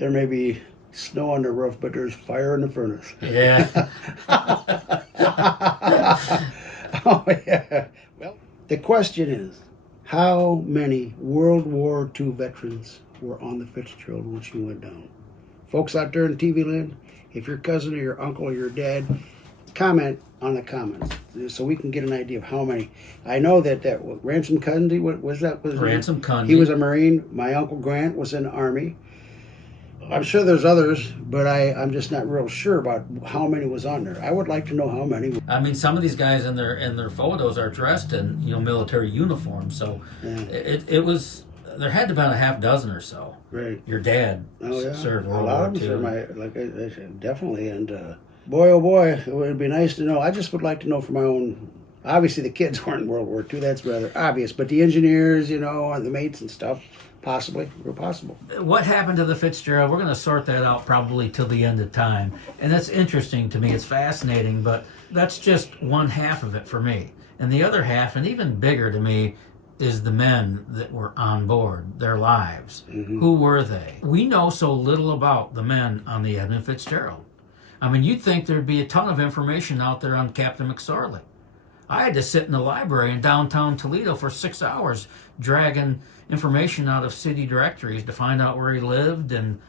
There may be snow on the roof, but there's fire in the furnace. Yeah. Oh, yeah. Well, the question is, how many World War II veterans were on the Fitzgerald when she went down? Folks out there in TV land, if your cousin or your uncle or your dad, comment on the comments so we can get an idea of how many. I know that Ransom Cundy, what was that? Ransom Cundy. He was a Marine. My Uncle Grant was in the Army. I'm sure there's others, but I'm just not real sure about how many was on there. I would like to know how many. I mean, some of these guys in their photos are dressed in military uniforms, so Yeah. it was. There had to have been a half dozen or so. Right. Your dad Oh, served a World lot War of them II. served definitely. And boy, oh boy, it would be nice to know. I just would like to know for my own. Obviously, the kids weren't in World War II. That's rather obvious. But the engineers, and the mates and stuff, possibly, were possible. What happened to the Fitzgerald? We're going to sort that out probably till the end of time. And that's interesting to me. It's fascinating, but that's just one half of it for me. And the other half, and even bigger to me, is the men that were on board, their lives. Mm-hmm. Who were they? We know so little about the men on the Edmund Fitzgerald. I mean, you'd think there'd be a ton of information out there on Captain McSorley. I had to sit in the library in downtown Toledo for 6 hours dragging information out of city directories to find out where he lived. And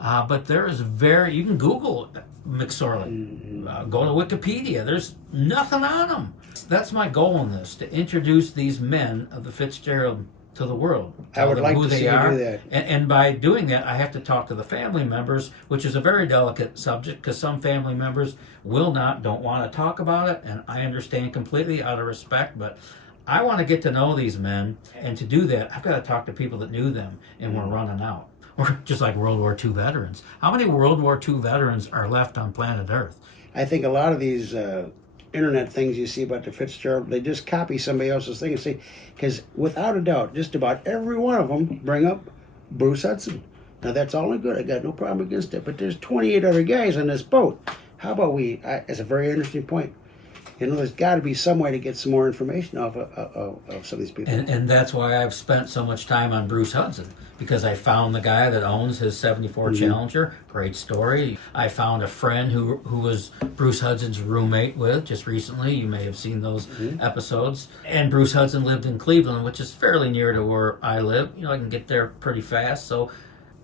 but there is you can Google McSorley, go to Wikipedia. There's nothing on him. That's my goal in this, to introduce these men of the Fitzgerald to the world. I would like who to they see you are. do that. And by doing that, I have to talk to the family members, which is a very delicate subject because some family members don't want to talk about it, and I understand completely out of respect, but I want to get to know these men, and to do that, I've got to talk to people that knew them and were running out. Or just like World War II veterans. How many World War II veterans are left on planet Earth? I think a lot of these internet things you see about the Fitzgerald, they just copy somebody else's thing and say, because without a doubt, just about every one of them bring up Bruce Hudson. Now that's all in good. I got no problem against it. But there's 28 other guys on this boat. How about it's a very interesting point. There's got to be some way to get some more information off of some of these people. And that's why I've spent so much time on Bruce Hudson, because I found the guy that owns his 74 Challenger. Great story. I found a friend who was Bruce Hudson's roommate with just recently. You may have seen those episodes. And Bruce Hudson lived in Cleveland, which is fairly near to where I live. I can get there pretty fast. So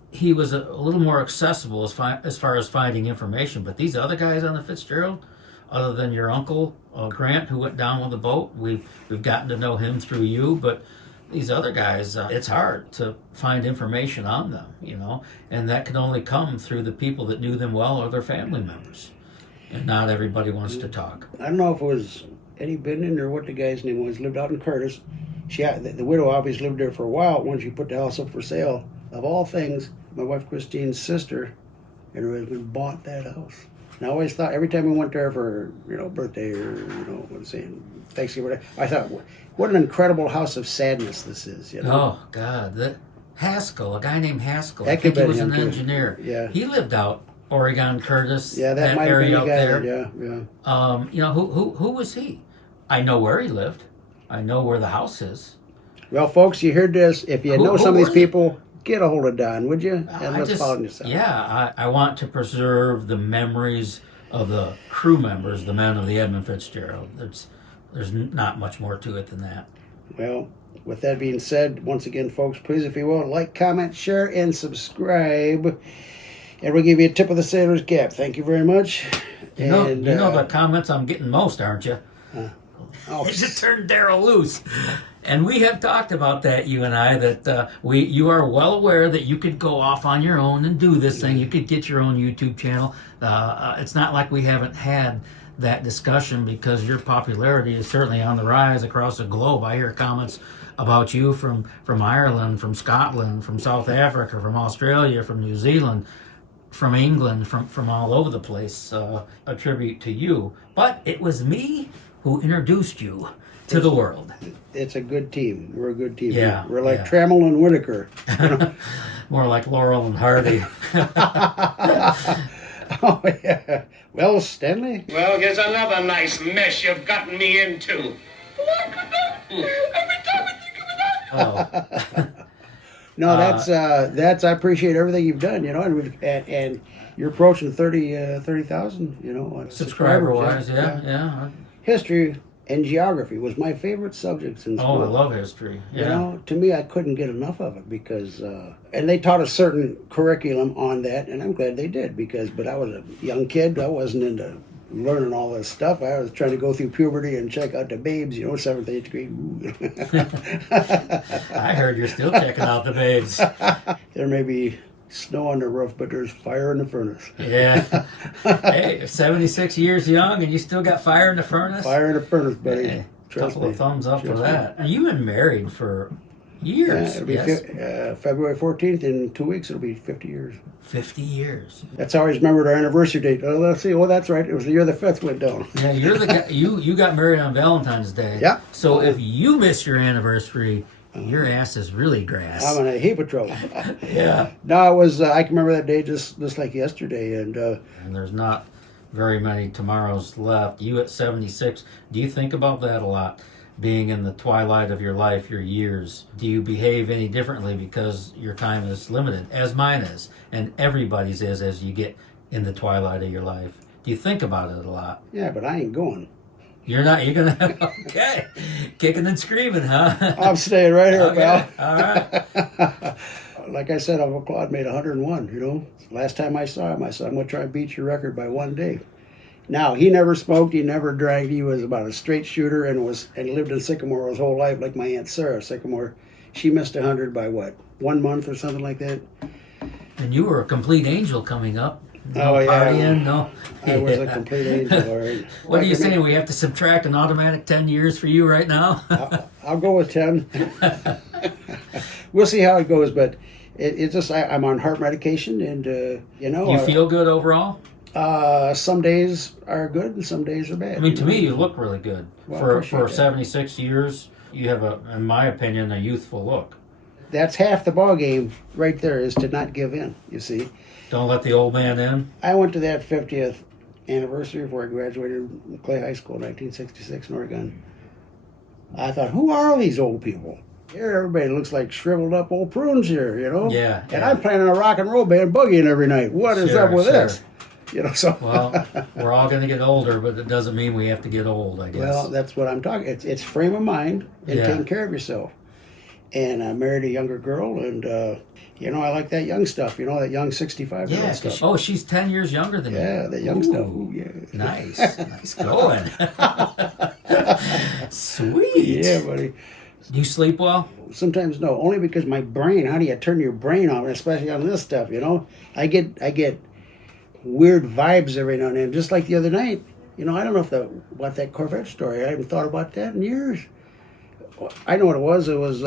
he was a little more accessible as far as finding information. But these other guys on the Fitzgerald, other than your uncle Grant, who went down with the boat, we've gotten to know him through you. But these other guys, it's hard to find information on them, and that can only come through the people that knew them well or their family members. And not everybody wants to talk. I don't know if it was Eddie Bindon or what the guy's name was. Lived out in Curtis. The widow obviously lived there for a while. When she put the house up for sale, of all things, my wife Christine's sister and her husband bought that house. And I always thought, every time we went there for, birthday or, Thanksgiving, I thought, what an incredible house of sadness this is, Oh, God. Haskell, a guy named Haskell. I think he bet was him an too. engineer. Yeah. He lived out Oregon, Curtis, Yeah, that might have been area the out guy. there. Yeah. Who was he? I know where he lived. I know where the house is. Well, folks, you heard this. If you know some of these people, get a hold of Don, would you? And let's follow yourself. Yeah, I want to preserve the memories of the crew members, the men of the Edmund Fitzgerald. There's not much more to it than that. Well, with that being said, once again, folks, please, if you will, like, comment, share, and subscribe. And we'll give you a tip of the sailor's cap. Thank you very much. You know the comments I'm getting most, aren't you? Oh, It just turned Darrell loose. And we have talked about that, you and I, that you are well aware that you could go off on your own and do this thing. You could get your own YouTube channel. It's not like we haven't had that discussion, because your popularity is certainly on the rise across the globe. I hear comments about you from Ireland, from Scotland, from South Africa, from Australia, from New Zealand, from England, from all over the place. A tribute to you. But it was me who introduced you to the world. It's a good team. We're a good team. Yeah, We're like Trammell and Whitaker. More like Laurel and Hardy. Oh, yeah. Well, Stanley? Well, here's another nice mess you've gotten me into. Oh. No, that's I appreciate everything you've done, and you're approaching 30,000, subscriber wise, yeah. History and geography was my favorite subjects in school. Oh, I love history. Yeah. To me, I couldn't get enough of it because, and they taught a certain curriculum on that, and I'm glad they did but I was a young kid. I wasn't into learning all this stuff. I was trying to go through puberty and check out the babes, 7th, 8th grade. I heard you're still checking out the babes. There may be snow on the roof, but there's fire in the furnace. Yeah. Hey, 76 years young and you still got fire in the furnace? Fire in the furnace, buddy. Hey, Trust couple me. of thumbs up for Trust that. And you've been married for years. It'll be Yes. February 14th. In 2 weeks, it'll be 50 years. 50 years. That's how I always remembered our anniversary date. Let's see. Well, that's right. It was the year the Fitz went down. Yeah, you're the guy. You got married on Valentine's Day. Yeah. So if you miss your anniversary, your ass is really grass. I'm in a heap of trouble. Yeah. No, it was. I can remember that day just like yesterday. And there's not very many tomorrows left. You at 76, do you think about that a lot? Being in the twilight of your life, your years, do you behave any differently because your time is limited, as mine is, and everybody's is as you get in the twilight of your life? Do you think about it a lot? yeah, but I ain't going. You're not, you're going to, okay. Kicking and screaming, huh? I'm staying right here, Okay, pal. all right. Like I said, Uncle Claude made 101. Last time I saw him, I said, I'm going to try and beat your record by one day. Now, he never smoked, he never drank, he was about a straight shooter and lived in Sycamore his whole life, like my Aunt Sarah Sycamore. She missed 100 by 1 month or something like that? And you were a complete angel coming up. No Oh, yeah. partying, no. I was a complete angel, all right. What are you saying? We have to subtract an automatic 10 years for you right now? I'll go with 10. We'll see how it goes, but it's just I'm on heart medication, and You feel good overall? some days are good and some days are bad. I mean, to me, you look really good. Well, I for appreciate that. 76 years, you have, in my opinion, a youthful look. That's half the ball game right there, is to not give in, you see. Don't let the old man in. I went to that 50th anniversary before I graduated from Clay High School in 1966 in Oregon. I thought, who are these old people? Here, everybody looks like shriveled up old prunes here, Yeah. And I'm playing in a rock and roll band boogieing every night. What is up with this? So. Well, we're all going to get older, but it doesn't mean we have to get old, I guess. Well, that's what I'm talking. It's frame of mind and taking care of yourself. And I married a younger girl, and I like that young stuff. That young 65-year-old stuff. She's 10 years younger than you. Yeah, that young stuff. Ooh, yeah. Nice going. Sweet. Yeah, buddy. Do you sleep well? Sometimes no, only because my brain. How do you turn your brain off, especially on this stuff? I get weird vibes every now and then. Just like the other night. I don't know about that Corvette story. I haven't thought about that in years. I know what it was. It was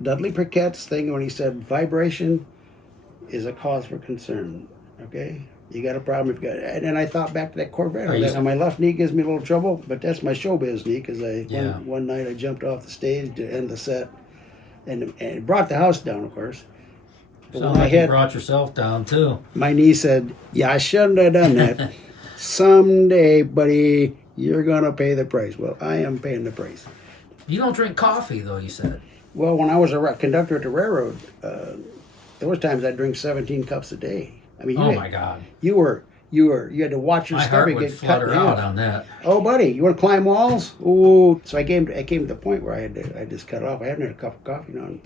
Dudley Paquette's thing when he said vibration is a cause for concern. Okay, you got a problem. And then I thought back to that Corvette. My left knee gives me a little trouble, but that's my showbiz knee because one night I jumped off the stage to end the set, and it brought the house down, of course. But Sounds like you brought yourself down too. My knee said, "Yeah, I shouldn't have done that. Someday, buddy, you're gonna pay the price." Well, I am paying the price. You don't drink coffee, though, you said. Well, when I was a conductor at the railroad, there was times I'd drink 17 cups a day. I mean, my God. You had to watch your My stomach heart would get cut flutter in out half. on that. Oh, buddy, you want to climb walls? Ooh. So I came to the point where I just cut it off. I haven't had a cup of coffee now in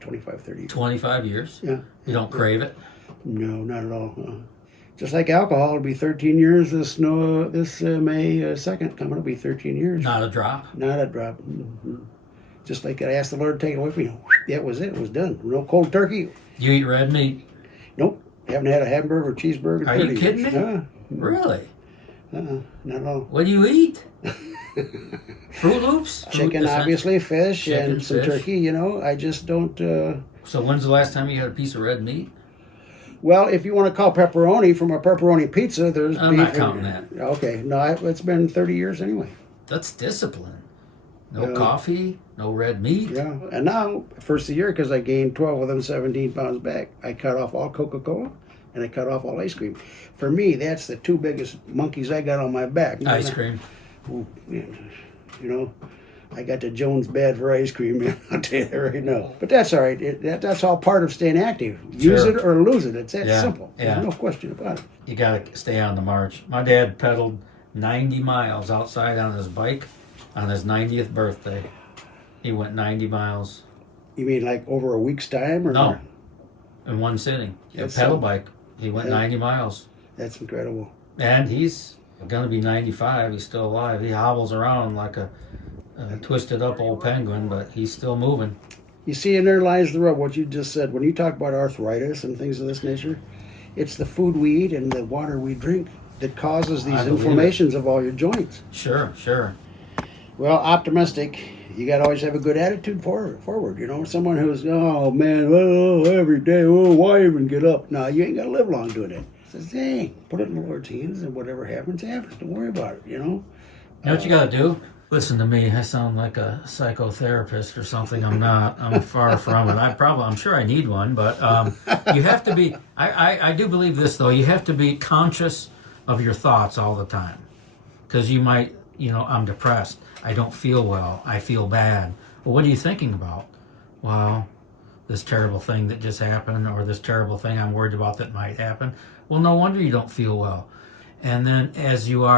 25, 30 years. 25 years? Yeah. You don't crave it? No, not at all. Just like alcohol, it'll be 13 years this May 2nd coming. It'll be 13 years. Not a drop? Not a drop. Mm-hmm. Just like I asked the Lord to take it away from me. That was it. It was done. No cold turkey. You eat red meat? Nope. Haven't had a hamburger or cheeseburger in 30 Are you kidding years. me? Really? Not at all. What do you eat? Fruit Loops? Chicken, obviously, fish, Chicken, and some fish. turkey. I just don't... So when's the last time you had a piece of red meat? Well, if you want to call pepperoni from a pepperoni pizza, there's I'm beef. not counting that. Okay. No, it's been 30 years anyway. That's discipline. No coffee, no red meat. Yeah. And now, first of the year, because I gained 12 of them 17 pounds back, I cut off all Coca-Cola and I cut off all ice cream. For me, that's the two biggest monkeys I got on my back. Ice cream. Ooh, man. I got the Jones bad for ice cream, man. I'll tell you that right now. But that's all right. That's all part of staying active. Use Sure. it or lose it. It's that Yeah, simple. yeah. There's no question about it. You got to stay on the march. My dad pedaled 90 miles outside on his bike on his 90th birthday. He went 90 miles. You mean like over a week's time? Or No, in one sitting. A That's pedal some- bike. He went Yeah. 90 miles. That's incredible. And he's going to be 95. He's still alive. He hobbles around like a twisted up old penguin, but he's still moving. You see, and there lies the rub, what you just said. When you talk about arthritis and things of this nature, it's the food we eat and the water we drink that causes these I believe inflammations of all your joints. Sure, sure. Well, optimistic. You got to always have a good attitude forward. You know, someone who's, oh man, well, every day, oh, why even get up? No, you ain't got to live long doing it. Says, hey, put it in the Lord's hands, and whatever happens, happens. Don't worry about it. You know. You know what you got to do? Listen to me. I sound like a psychotherapist or something. I'm not. I'm far from it. I'm sure I need one, but you have to be. I do believe this though. You have to be conscious of your thoughts all the time, because you might. I'm depressed. I don't feel well. I feel bad. Well, what are you thinking about? Well, this terrible thing that just happened, or this terrible thing I'm worried about that might happen. Well, no wonder you don't feel well. And then as you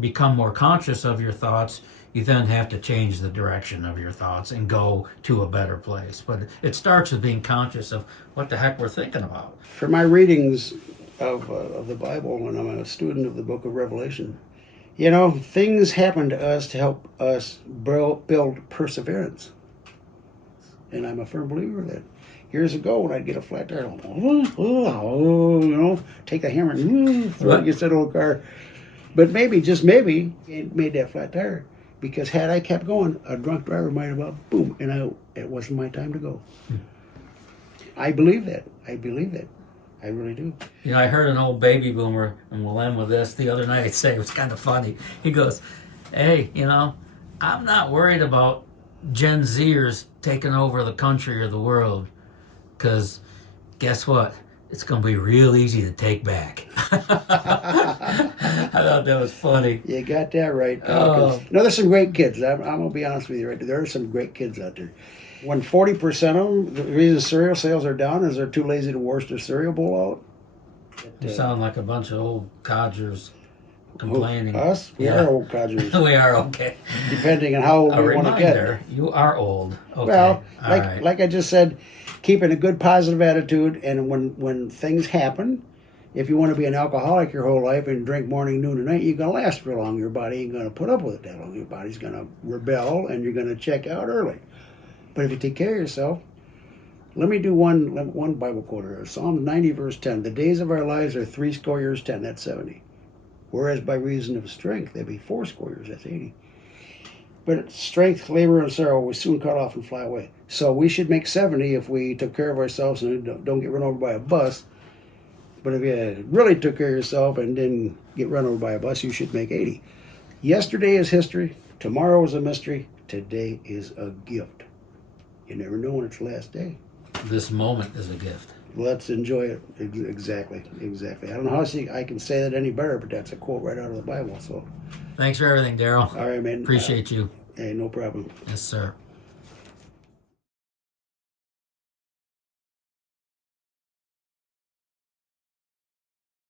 become more conscious of your thoughts, you then have to change the direction of your thoughts and go to a better place. But it starts with being conscious of what the heck we're thinking about. For my readings of the Bible, when I'm a student of the book of Revelation, things happen to us to help us build perseverance. And I'm a firm believer of that. Years ago, when I'd get a flat tire, take a hammer and throw it against that old car. But maybe, just maybe, it made that flat tire. Because had I kept going, a drunk driver might have, boom, and it wasn't my time to go. I believe that. I really do. I heard an old baby boomer, and we'll end with this, the other night say, it was kind of funny. He goes, hey, I'm not worried about Gen Zers taking over the country or the world, because guess what? It's going to be real easy to take back. I thought that was funny. You got that right. Oh. There's some great kids. I'm going to be honest with you right there. There are some great kids out there. When 40% of them, the reason cereal sales are down is they're too lazy to wash their cereal bowl out. You sound like a bunch of old codgers complaining. Us? We are old codgers. We are, okay. Depending on how old we want to get. Reminder, you are old. Okay. Well, All right. like I just said, keeping a good positive attitude, and when things happen, if you want to be an alcoholic your whole life and drink morning, noon, and night, you're going to last for long. Your body ain't going to put up with it that long. Your body's going to rebel, and you're going to check out early. But if you take care of yourself, let me do one Bible quote here. Psalm 90, verse 10. The days of our lives are 70 years, that's 70. Whereas by reason of strength, they be 80 years, that's 80. But strength, labor, and sorrow will soon cut off and fly away. So we should make 70 if we took care of ourselves and don't get run over by a bus. But if you really took care of yourself and didn't get run over by a bus, you should make 80. Yesterday is history. Tomorrow is a mystery. Today is a gift. You never know when it's the last day. This moment is a gift. Let's enjoy it. Exactly. I don't know how I can say that any better, but that's a quote right out of the Bible. So, Thanks for everything, Darrell. all right, man. Appreciate you. Hey, no problem. Yes, sir.